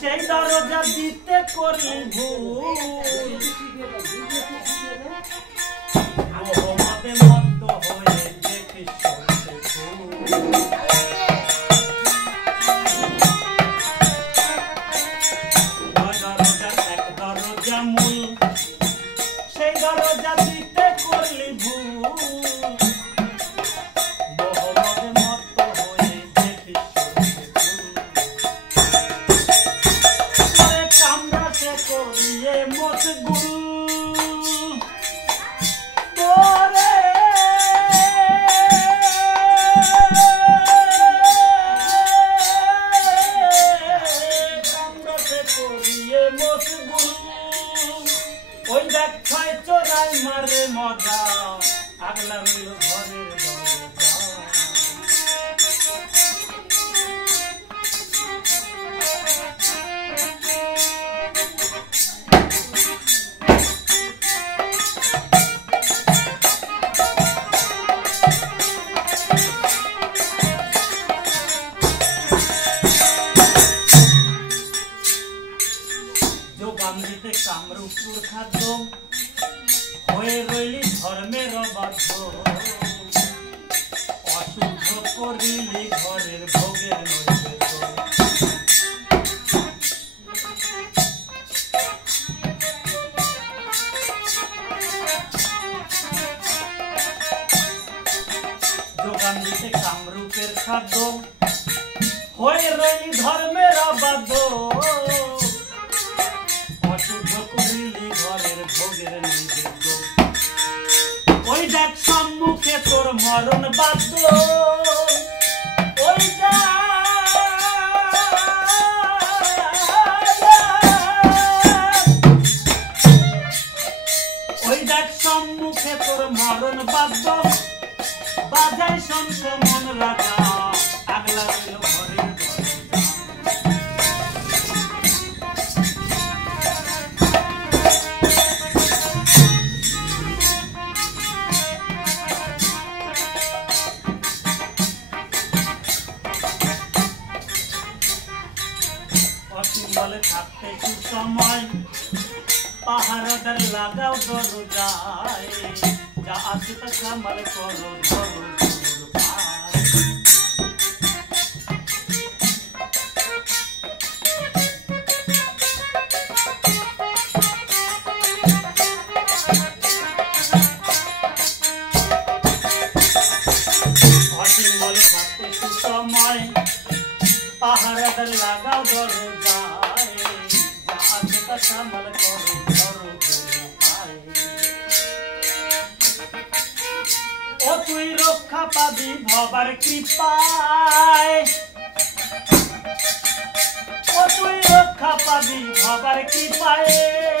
সেই দরজা দিতে করলি ভুল মোহাম্মদে মত্ত হয়ে দেখিস দরজার এক দরজা মূল সেই দরজা দিতে করলি ভুল ওই দেখায় চোরাই মারে মজা আগলা রইল ঘরের কামরূপুর খাদ্য হয়ে রইলি ধর্মের বাধ্য অশুদ্ধ করিলি ঘরের ভোগের নৈবেদ্য যোগান দিতে কামরূপের খাদ্য হয়ে রইলি ধর্মের বাধ্য ওই দেখ সম্মুখে তোর মরণ বাধ্য ওই দেখ সম্মুখে তোর মরণ বাধ্য বাজায় শঙ্খ মন রাজা আগলা রইল ঘরের বলে থাকতে সময় পাহারাদার লাগাও দরজায় যা আছে তা সামাল করো বলে থাকতে সময় পাহারাদার লাগাও দরজায় যা আছে তা সামাল করো ও তুই রক্ষা পাবি ভবার কৃপায় ও তুই রক্ষা পাবি ভবার কৃপায়